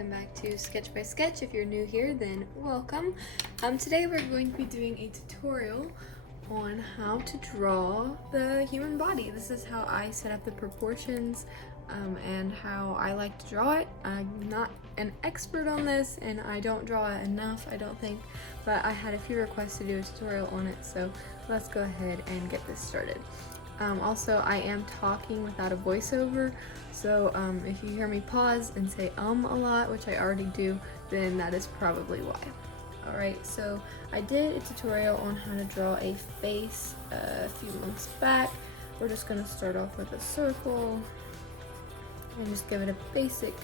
welcome back to Sketch by Sketch. If you're new here, then welcome. Today we're going to be doing a tutorial on how to draw the human body. This is how I set up the proportions and how I like to draw it. I'm not an expert on this and I don't draw it enough, I don't think, but I had a few requests to do a tutorial on it, so let's go ahead and get this started. Also, I am talking without a voiceover, so if you hear me pause and say a lot, which I already do, then that is probably why. Alright, so I did a tutorial on how to draw a face a few months back. We're just going to start off with a circle and just give it a basic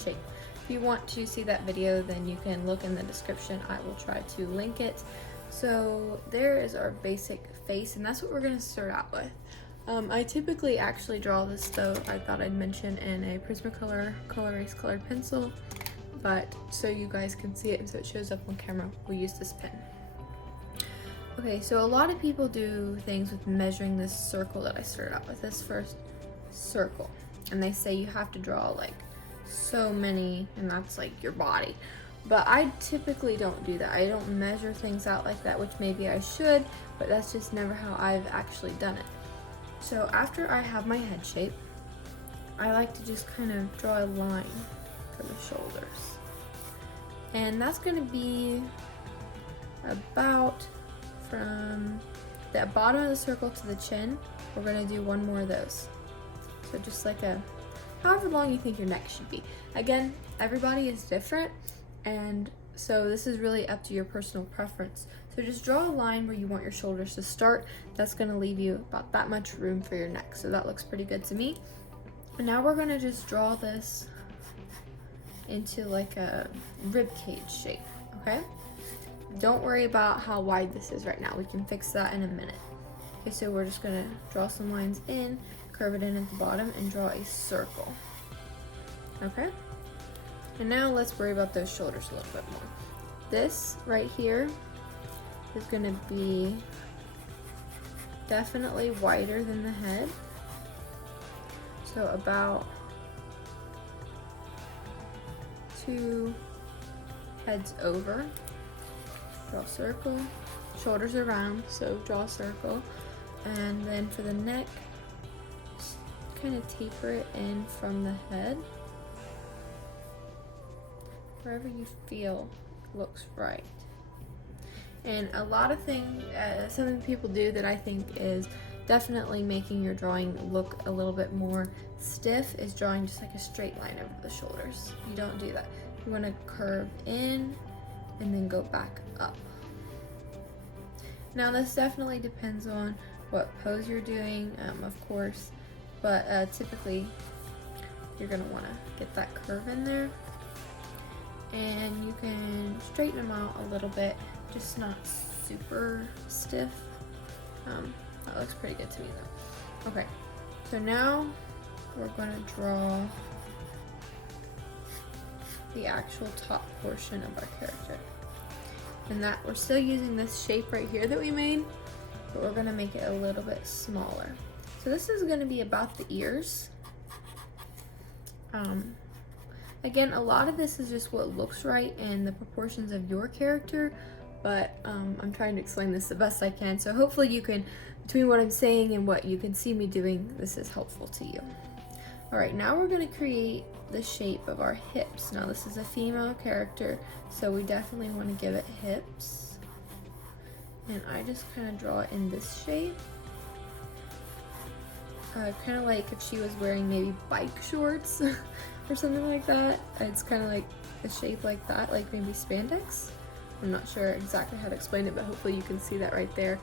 shape. If you want to see that video, then you can look in the description. I will try to link it. So there is our basic face, and that's what we're going to start out with. I typically actually draw this, though, I thought I'd mention, in a Prismacolor Color Erase colored pencil, but so you guys can see it and so it shows up on camera, we'll use this pen. Okay, so a lot of people do things with measuring this circle that I started out with, this first circle, and they say you have to draw like so many, and that's like your body. But I typically don't do that. I don't measure things out like that, which maybe I should, but that's just never how I've actually done it. So after I have my head shape, I like to just kind of draw a line for the shoulders. And that's going to be about from the bottom of the circle to the chin. We're going to do one more of those. So just like a, however long you think your neck should be. Again, everybody is different, and so this is really up to your personal preference. So just draw a line where you want your shoulders to start. That's going to leave you about that much room for your neck. So that looks pretty good to me. And now we're going to just draw this into like a ribcage shape, okay? Don't worry about how wide this is right now. We can fix that in a minute. Okay, so we're just going to draw some lines in, curve it in at the bottom, and draw a circle. Okay? And now let's worry about those shoulders a little bit more. This right here is going to be definitely wider than the head. So about 2 heads over. Draw a circle. Shoulders are round, so draw a circle. And then for the neck, just kind of taper it in from the head, wherever you feel looks right. And a lot of things, something people do that I think is definitely making your drawing look a little bit more stiff is drawing just like a straight line over the shoulders. You don't do that. You want to curve in and then go back up. Now this definitely depends on what pose you're doing, of course, but typically you're going to want to get that curve in there. And you can straighten them out a little bit, just not super stiff. That looks pretty good to me though. Okay, so now we're going to draw the actual top portion of our character. And that we're still using this shape right here that we made, but we're going to make it a little bit smaller. So this is going to be about the ears. Again, a lot of this is just what looks right and the proportions of your character, but I'm trying to explain this the best I can, so hopefully you can, between what I'm saying and what you can see me doing, this is helpful to you. Alright, now we're going to create the shape of our hips. Now this is a female character, so we definitely want to give it hips. And I just kind of draw it in this shape. Kind of like if she was wearing maybe bike shorts or something like that. It's kind of like a shape like that, like maybe spandex. I'm not sure exactly how to explain it, but hopefully you can see that right there.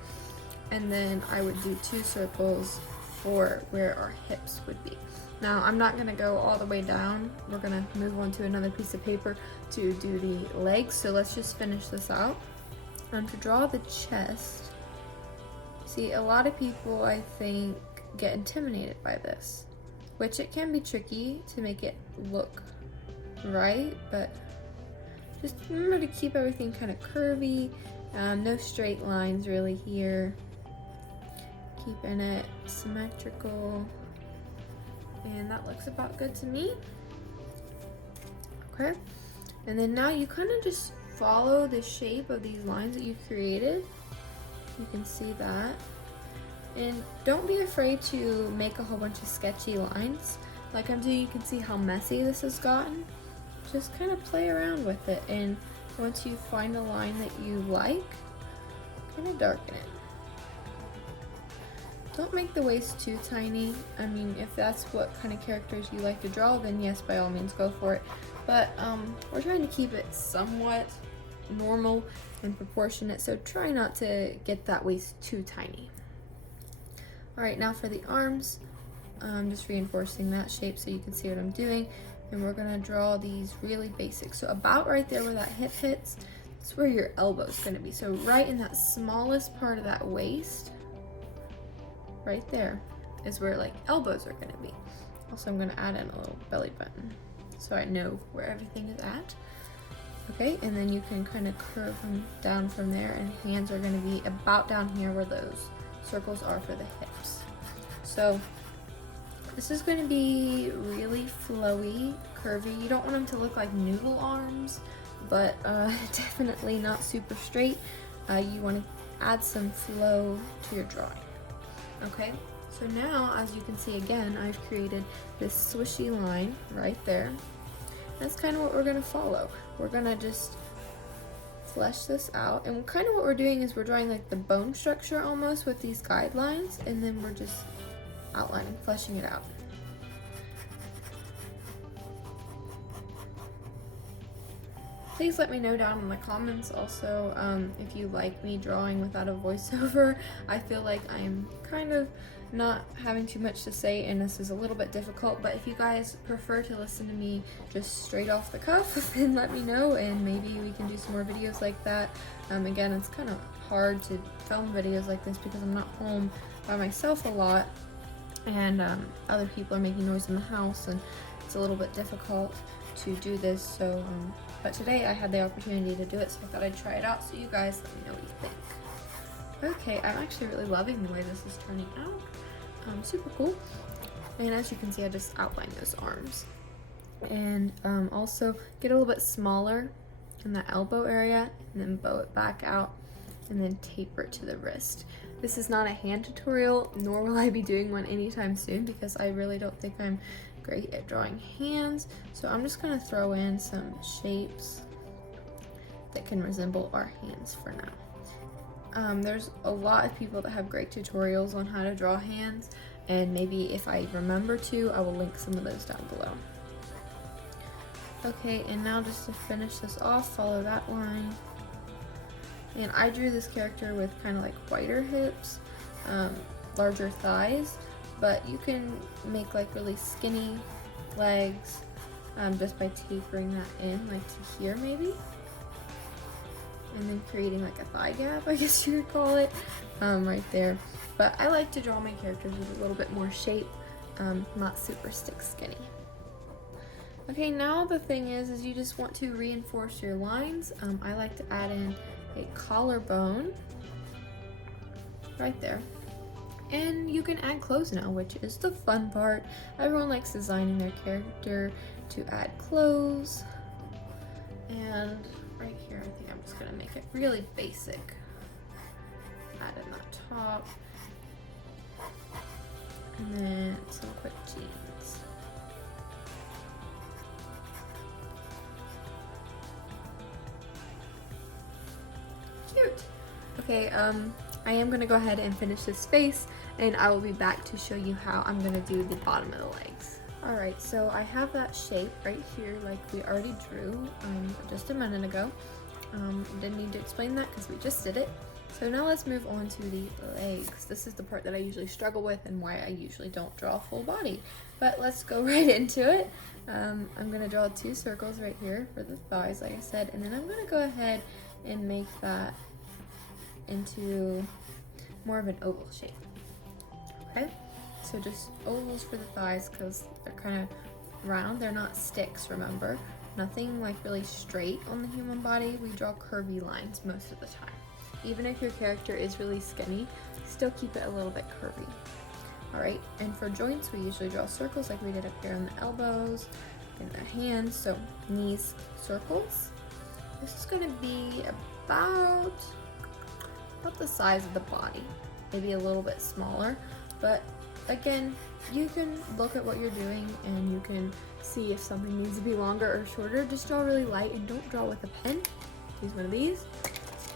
And then I would do 2 circles for where our hips would be. Now I'm not going to go all the way down. We're going to move on to another piece of paper to do the legs, so let's just finish this out. To draw the chest, see, a lot of people, I think, get intimidated by this, which it can be tricky to make it look right, but just remember to keep everything kind of curvy, no straight lines really here, keeping it symmetrical, and that looks about good to me. Okay, and then now you kind of just follow the shape of these lines that you've created. You can see that. And don't be afraid to make a whole bunch of sketchy lines. Like I'm doing, you can see how messy this has gotten. Just kind of play around with it, and once you find a line that you like, kind of darken it. Don't make the waist too tiny. I mean, if that's what kind of characters you like to draw, then yes, by all means go for it. But we're trying to keep it somewhat normal and proportionate, so try not to get that waist too tiny. Alright, now for the arms, I'm just reinforcing that shape so you can see what I'm doing. And we're gonna draw these really basic. So about right there where that hip hits, that's where your elbow's gonna be. So right in that smallest part of that waist, right there, is where like elbows are gonna be. Also, I'm gonna add in a little belly button so I know where everything is at. Okay, and then you can kind of curve them down from there, and hands are gonna be about down here where those circles are for the hips. So this is going to be really flowy, curvy. You don't want them to look like noodle arms, but definitely not super straight. You want to add some flow to your drawing. Okay, so now as you can see again, I've created this swishy line right there. That's kind of what we're going to follow. We're going to just flesh this out, and kind of what we're doing is we're drawing like the bone structure almost with these guidelines, and then we're just outlining, fleshing it out. Please let me know down in the comments also if you like me drawing without a voiceover. I feel like I'm kind of not having too much to say and this is a little bit difficult, but if you guys prefer to listen to me just straight off the cuff, then let me know and maybe we can do some more videos like that. Again, it's kind of hard to film videos like this because I'm not home by myself a lot, and other people are making noise in the house and it's a little bit difficult to do this. So but today I had the opportunity to do it, so I thought I'd try it out, so you guys let me know what you think. Okay, I'm actually really loving the way this is turning out. Super cool. And as you can see, I just outlined those arms. And also get a little bit smaller in that elbow area, and then bow it back out, and then taper it to the wrist. This is not a hand tutorial, nor will I be doing one anytime soon because I really don't think I'm great at drawing hands. So I'm just gonna throw in some shapes that can resemble our hands for now. There's a lot of people that have great tutorials on how to draw hands, and maybe if I remember to, I will link some of those down below. Okay, and now just to finish this off, follow that line. And I drew this character with kind of like whiter hips, larger thighs, but you can make like really skinny legs just by tapering that in like to here maybe, and then creating like a thigh gap, I guess you could call it, right there. But I like to draw my characters with a little bit more shape, not super stick skinny. Okay, now the thing is you just want to reinforce your lines. I like to add in a collarbone right there. And you can add clothes now, which is the fun part. Everyone likes designing their character to add clothes. And right here, I think I'm just gonna make it really basic. Add in that top. And then some quick jeans. Cute. Okay, I am gonna go ahead and finish this face, and I will be back to show you how I'm gonna do the bottom of the legs. Alright, so I have that shape right here like we already drew just a minute ago. Didn't need to explain that because we just did it. So now let's move on to the legs. This is the part that I usually struggle with and why I usually don't draw full body. But let's go right into it. I'm gonna draw 2 circles right here for the thighs, like I said, and then I'm gonna go ahead and make that into more of an oval shape. Okay, so just ovals for the thighs because they're kind of round. They're not sticks, remember. Nothing like really straight on the human body. We draw curvy lines most of the time. Even if your character is really skinny, still keep it a little bit curvy. Alright, and for joints we usually draw circles like we did up here on the elbows, making the hands, so knees circles. This is going to be about the size of the body, maybe a little bit smaller, but again, you can look at what you're doing and you can see if something needs to be longer or shorter. Just draw really light and don't draw with a pen. Use one of these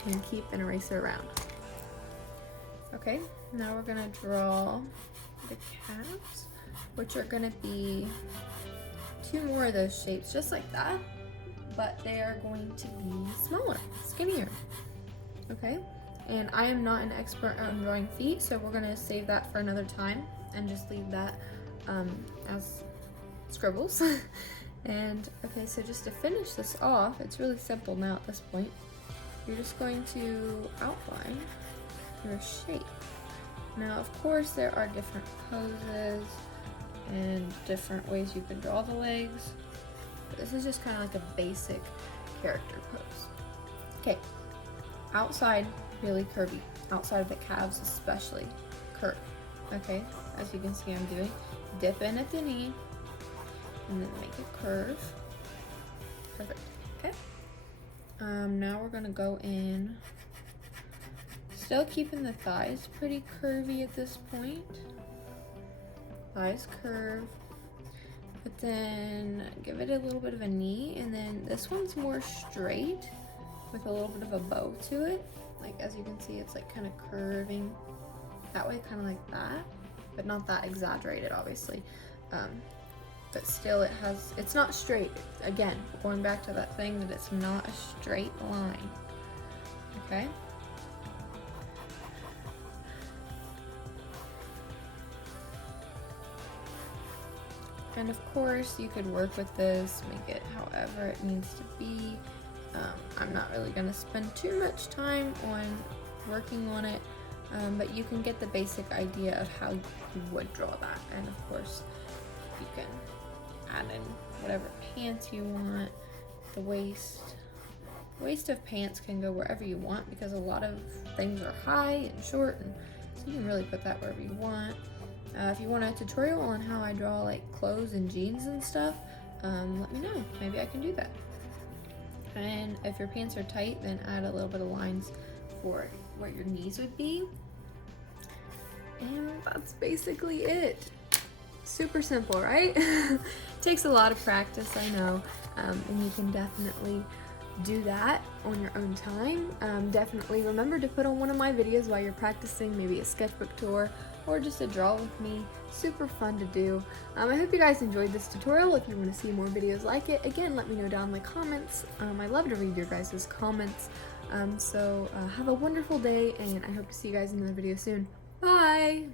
and keep an eraser around. Okay, now we're gonna draw the calves, which are gonna be 2 more of those shapes just like that, but they are going to be smaller, skinnier. Okay, and I am not an expert on drawing feet, so we're gonna save that for another time and just leave that as scribbles. And okay, so just to finish this off, it's really simple now at this point. You're just going to outline your shape. Now, of course, there are different poses and different ways you can draw the legs, but this is just kind of like a basic character pose. Okay, outside, really curvy. Outside of the calves especially, curve. Okay, as you can see I'm doing. Dip in at the knee, and then make it curve. Perfect, okay. Now we're gonna go in, still keeping the thighs pretty curvy at this point. Thighs curve, but then give it a little bit of a knee, and then this one's more straight with a little bit of a bow to it. Like as you can see, it's like kind of curving that way, kind of like that, but not that exaggerated, obviously. But still, it's not straight. Again, going back to that thing that it's not a straight line. Okay. And of course, you could work with this, make it however it needs to be. I'm not really going to spend too much time on working on it, but you can get the basic idea of how you would draw that. And of course, you can add in whatever pants you want. The waist of pants can go wherever you want because a lot of things are high and short, and so you can really put that wherever you want. If you want a tutorial on how I draw like clothes and jeans and stuff, let me know. Maybe I can do that. And if your pants are tight, then add a little bit of lines for where your knees would be. And that's basically it. Super simple, right? Takes a lot of practice, I know, and you can definitely do that on your own time. Definitely remember to put on one of my videos while you're practicing, maybe a sketchbook tour or just a draw with me. Super fun to do. I hope you guys enjoyed this tutorial. If you want to see more videos like it, again, let me know down in the comments. I love to read your guys' comments. So have a wonderful day, and I hope to see you guys in another video soon. Bye!